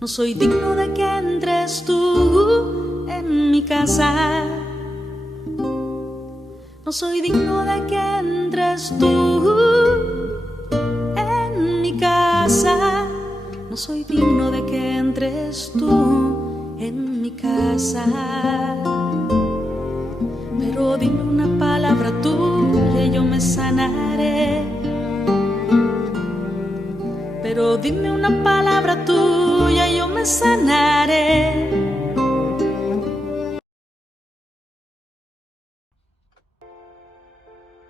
No soy digno de que entres tú en mi casa. No soy digno de que entres tú en mi casa. No soy digno de que entres tú en mi casa. Pero dime una palabra tuya y yo me sanaré. Pero dime una palabra tuya y yo me sanaré.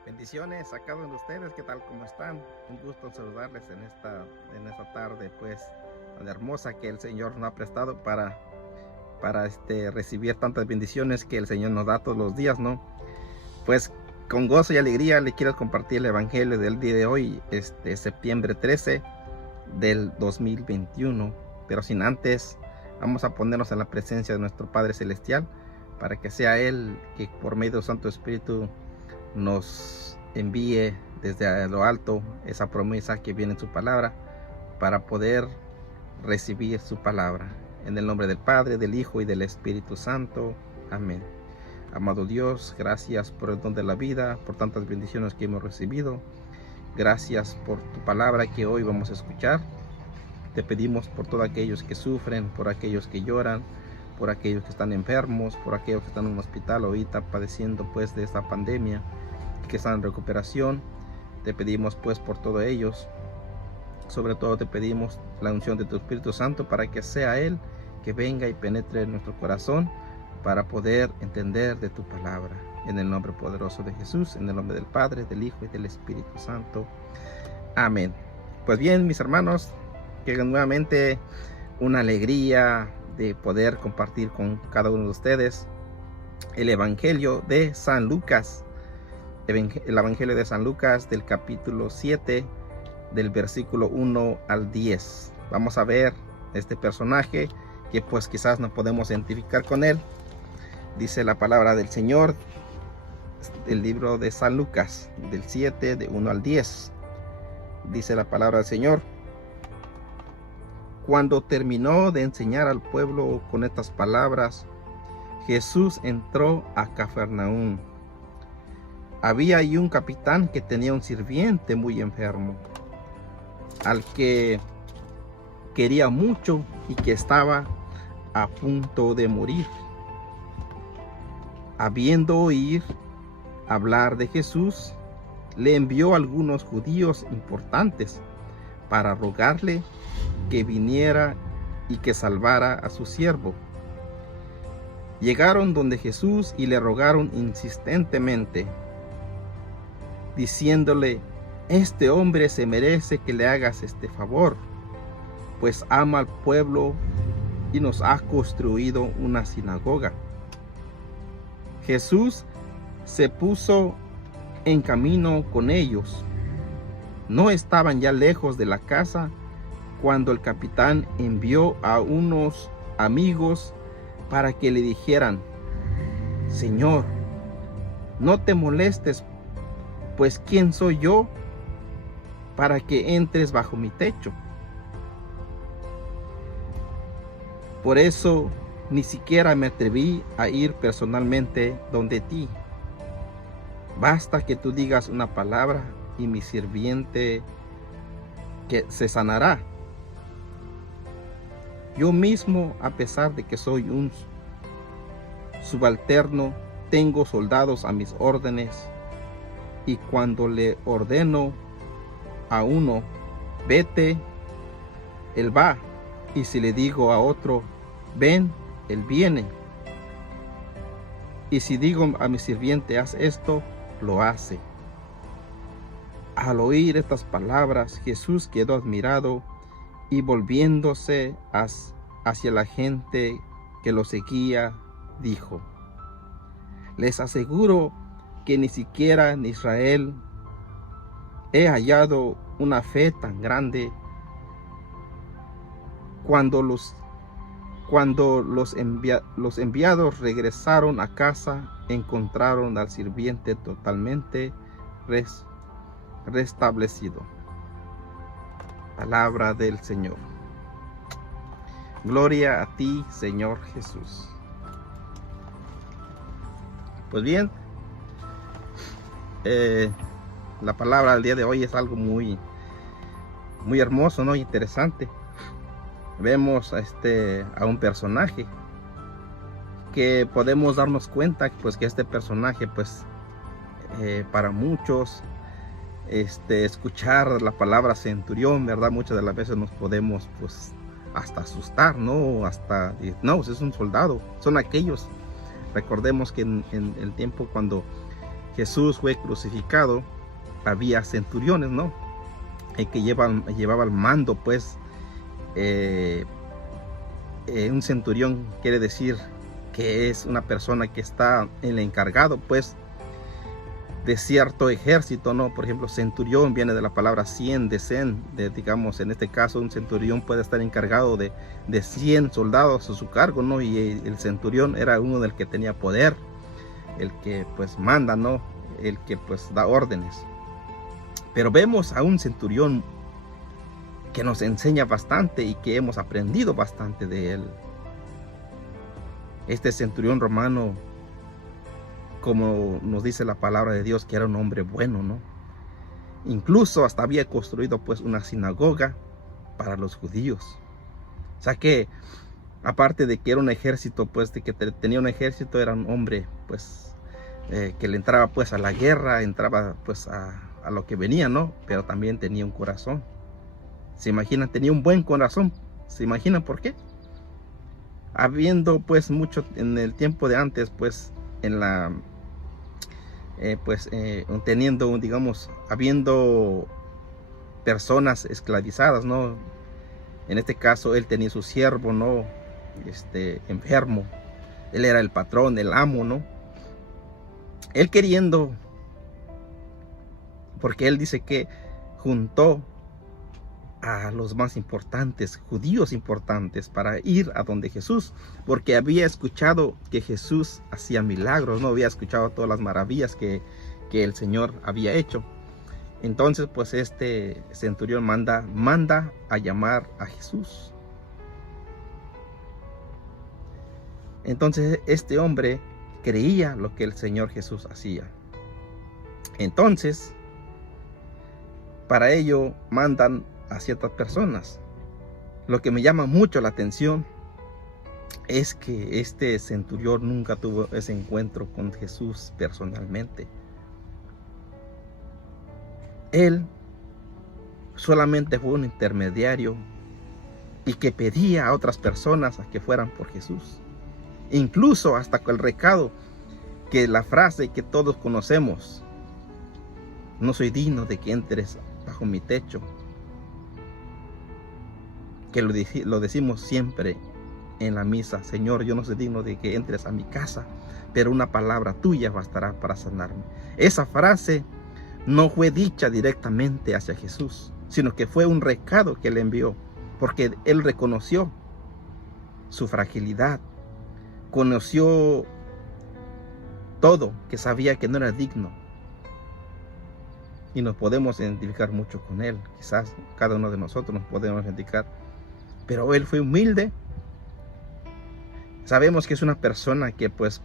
Bendiciones a cada uno de ustedes, ¿qué tal? ¿Cómo están? Un gusto saludarles en esta tarde, pues, tan hermosa que el Señor nos ha prestado para recibir tantas bendiciones que el Señor nos da todos los días, ¿no? Pues, con gozo y alegría le quiero compartir el Evangelio del día de hoy, septiembre 13 del 2021. Pero sin antes, vamos a ponernos en la presencia de nuestro Padre Celestial, para que sea Él que por medio del Santo Espíritu nos envíe desde lo alto esa promesa que viene en su palabra, para poder recibir su palabra. En el nombre del Padre, del Hijo y del Espíritu Santo. Amén. Amado Dios, gracias por el don de la vida, por tantas bendiciones que hemos recibido. Gracias por tu palabra que hoy vamos a escuchar. Te pedimos por todos aquellos que sufren, por aquellos que lloran, por aquellos que están enfermos, por aquellos que están en un hospital ahorita padeciendo pues de esta pandemia, que están en recuperación. Te pedimos pues por todos ellos. Sobre todo te pedimos la unción de tu Espíritu Santo, para que sea Él que venga y penetre en nuestro corazón, para poder entender de tu palabra. En el nombre poderoso de Jesús, en el nombre del Padre, del Hijo y del Espíritu Santo. Amén. Pues bien, mis hermanos, que nuevamente una alegría de poder compartir con cada uno de ustedes el Evangelio de San Lucas. El Evangelio de San Lucas, del capítulo 7, del versículo 1 al 10. Vamos a ver este personaje que pues quizás no podemos identificar con él. Dice la palabra del Señor, el libro de San Lucas, del 7, de 1 al 10. Dice la palabra del Señor: Cuando terminó de enseñar al pueblo con estas palabras, Jesús entró a Cafarnaúm. Había ahí un capitán que tenía un sirviente muy enfermo, al que quería mucho y que estaba a punto de morir. Habiendo oír hablar de Jesús, le envió a algunos judíos importantes para rogarle que viniera y que salvara a su siervo. Llegaron donde Jesús y le rogaron insistentemente, diciéndole: este hombre se merece que le hagas este favor, pues ama al pueblo y nos ha construido una sinagoga. Jesús se puso en camino con ellos. No estaban ya lejos de la casa cuando el capitán envió a unos amigos para que le dijeran: Señor, no te molestes, pues ¿quién soy yo para que entres bajo mi techo? Por eso ni siquiera me atreví a ir personalmente donde ti. Basta que tú digas una palabra y mi sirviente que se sanará. Yo mismo, a pesar de que soy un subalterno, tengo soldados a mis órdenes, y cuando le ordeno a uno, vete, él va, y si le digo a otro, ven, él viene. Y si digo a mi sirviente, haz esto, lo hace. Al oír estas palabras, Jesús quedó admirado y volviéndose hacia la gente que lo seguía, dijo: les aseguro que ni siquiera en Israel he hallado una fe tan grande. Cuando los enviados regresaron a casa, encontraron al sirviente totalmente restablecido. Palabra del Señor. Gloria a ti, Señor Jesús. Pues bien, la palabra del día de hoy es algo muy hermoso, ¿no? Interesante. Vemos a un personaje que podemos darnos cuenta pues que este personaje pues para muchos escuchar la palabra centurión, ¿verdad? Muchas de las veces nos podemos pues hasta asustar, ¿no? Hasta, no, pues es un soldado, son aquellos. Recordemos que en el tiempo cuando Jesús fue crucificado, había centuriones, ¿no? Que llevaba el mando, pues. Un centurión quiere decir que es una persona que está el encargado, pues, de cierto ejército, ¿no? Por ejemplo, centurión viene de la palabra 100, digamos, en este caso un centurión puede estar encargado de 100 soldados a su cargo, ¿no? Y el centurión era uno del que tenía poder, el que pues manda, ¿no? El que pues da órdenes. Pero vemos a un centurión que nos enseña bastante y que hemos aprendido bastante de él. Este centurión romano, como nos dice la palabra de Dios, que era un hombre bueno, ¿no? Incluso hasta había construido pues una sinagoga para los judíos. O sea que, aparte de que era un ejército, pues de que tenía un ejército, era un hombre pues que le entraba pues a la guerra, entraba pues a lo que venía, ¿no? Pero también tenía un corazón. ¿Se imaginan? Tenía un buen corazón. ¿Se imaginan por qué? Habiendo pues mucho en el tiempo de antes, pues en la teniendo, digamos, habiendo personas esclavizadas, ¿no? En este caso él tenía su siervo, ¿no? Enfermo. Él era el patrón, el amo, ¿no? Él queriendo, porque él dice que juntó a los más importantes, judíos importantes, para ir a donde Jesús, porque había escuchado que Jesús hacía milagros, no había escuchado todas las maravillas que el Señor había hecho. Entonces pues este centurión manda a llamar a Jesús. Entonces este hombre creía lo que el Señor Jesús hacía. Entonces para ello mandan a ciertas personas. Lo que me llama mucho la atención es que este centurión nunca tuvo ese encuentro con Jesús personalmente. Él solamente fue un intermediario y que pedía a otras personas a que fueran por Jesús. Incluso hasta con el recado, que la frase que todos conocemos: no soy digno de que entres bajo mi techo, que lo decimos siempre en la misa: Señor, yo no soy digno de que entres a mi casa, pero una palabra tuya bastará para sanarme. Esa frase no fue dicha directamente hacia Jesús, sino que fue un recado que le envió, porque él reconoció su fragilidad, conoció todo, que sabía que no era digno. Y nos podemos identificar mucho con él, quizás cada uno de nosotros nos podemos identificar. Pero él fue humilde. Sabemos que es una persona que pues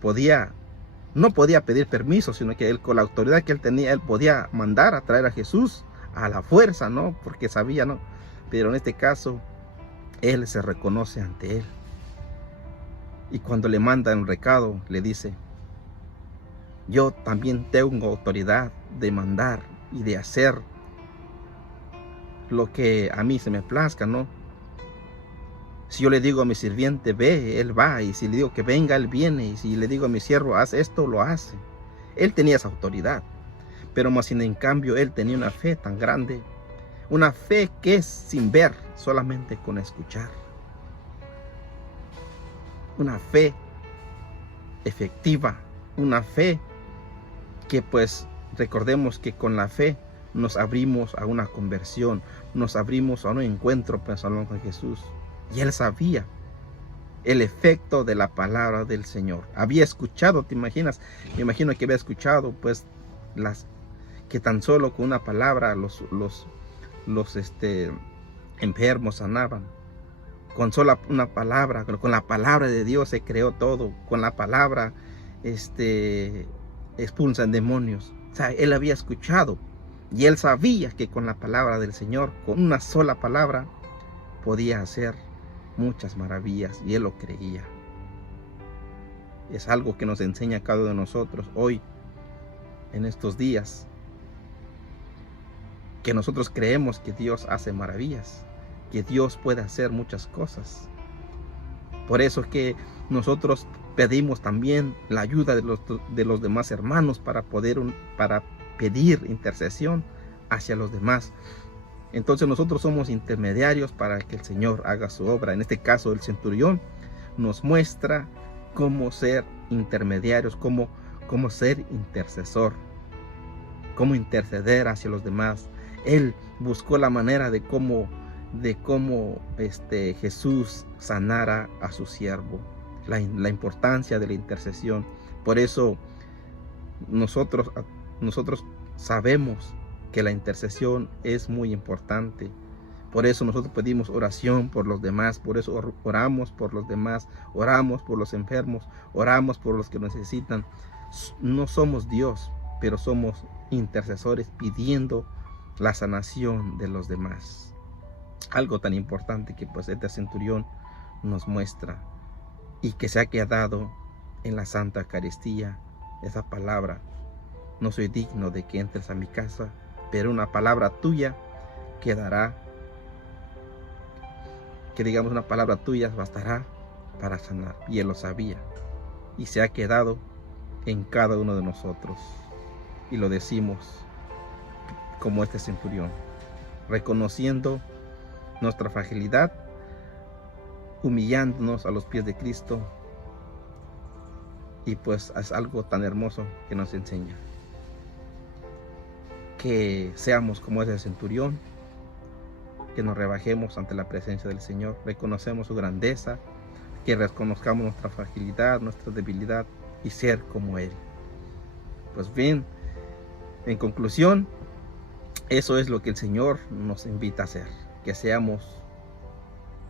no podía pedir permiso, sino que él, con la autoridad que él tenía, él podía mandar a traer a Jesús a la fuerza, ¿no? Porque sabía, ¿no? Pero en este caso, él se reconoce ante él. Y cuando le manda un recado, le dice: yo también tengo autoridad de mandar y de hacer lo que a mí se me plazca, ¿no? Si yo le digo a mi sirviente, ve, él va. Y si le digo que venga, él viene. Y si le digo a mi siervo, haz esto, lo hace. Él tenía esa autoridad. Pero más sin en cambio, él tenía una fe tan grande. Una fe que es sin ver, solamente con escuchar. Una fe efectiva. Una fe que pues recordemos que con la fe nos abrimos a una conversión. Nos abrimos a un encuentro personal con Jesús. Y él sabía el efecto de la palabra del Señor. Había escuchado, ¿te imaginas? Me imagino que había escuchado pues que tan solo con una palabra los enfermos sanaban. con sola una palabra, con la palabra de Dios se creó todo, con la palabra expulsan demonios. O sea, él había escuchado y él sabía que con la palabra del Señor, con una sola palabra, podía hacer muchas maravillas, y él lo creía. Es algo que nos enseña cada uno de nosotros hoy, en estos días, que nosotros creemos que Dios hace maravillas, que Dios puede hacer muchas cosas. Por eso es que nosotros pedimos también la ayuda de los demás hermanos para pedir intercesión hacia los demás. Entonces nosotros somos intermediarios para que el Señor haga su obra. En este caso el centurión nos muestra cómo ser intermediarios, cómo ser intercesor, cómo interceder hacia los demás. Él buscó la manera de cómo Jesús sanara a su siervo, la importancia de la intercesión. Por eso nosotros sabemos que la intercesión es muy importante. Por eso nosotros pedimos oración por los demás, por eso oramos por los demás, oramos por los enfermos, oramos por los que necesitan. No somos Dios, pero somos intercesores pidiendo la sanación de los demás. Algo tan importante que pues este centurión nos muestra y que se ha quedado en la Santa Eucaristía, esa palabra: no soy digno de que entres a mi casa, pero una palabra tuya quedará, que digamos una palabra tuya bastará para sanar. Y él lo sabía y se ha quedado en cada uno de nosotros, y lo decimos como este centurión, reconociendo nuestra fragilidad, humillándonos a los pies de Cristo. Y pues es algo tan hermoso que nos enseña que seamos como ese centurión, que nos rebajemos ante la presencia del Señor, reconocemos su grandeza, que reconozcamos nuestra fragilidad, nuestra debilidad, y ser como Él. Pues bien, en conclusión, eso es lo que el Señor nos invita a hacer, que seamos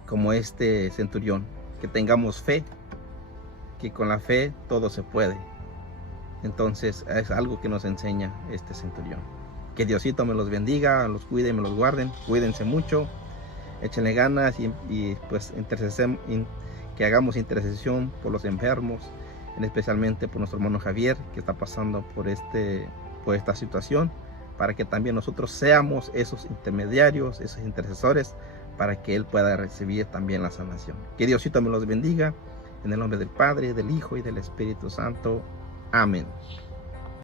como este centurión, que tengamos fe, que con la fe todo se puede. Entonces es algo que nos enseña este centurión. Que Diosito me los bendiga, los cuide y me los guarden. Cuídense mucho, échenle ganas y pues que hagamos intercesión por los enfermos, especialmente por nuestro hermano Javier, que está pasando por esta situación, para que también nosotros seamos esos intermediarios, esos intercesores, para que él pueda recibir también la sanación. Que Diosito me los bendiga, en el nombre del Padre, del Hijo y del Espíritu Santo. Amén.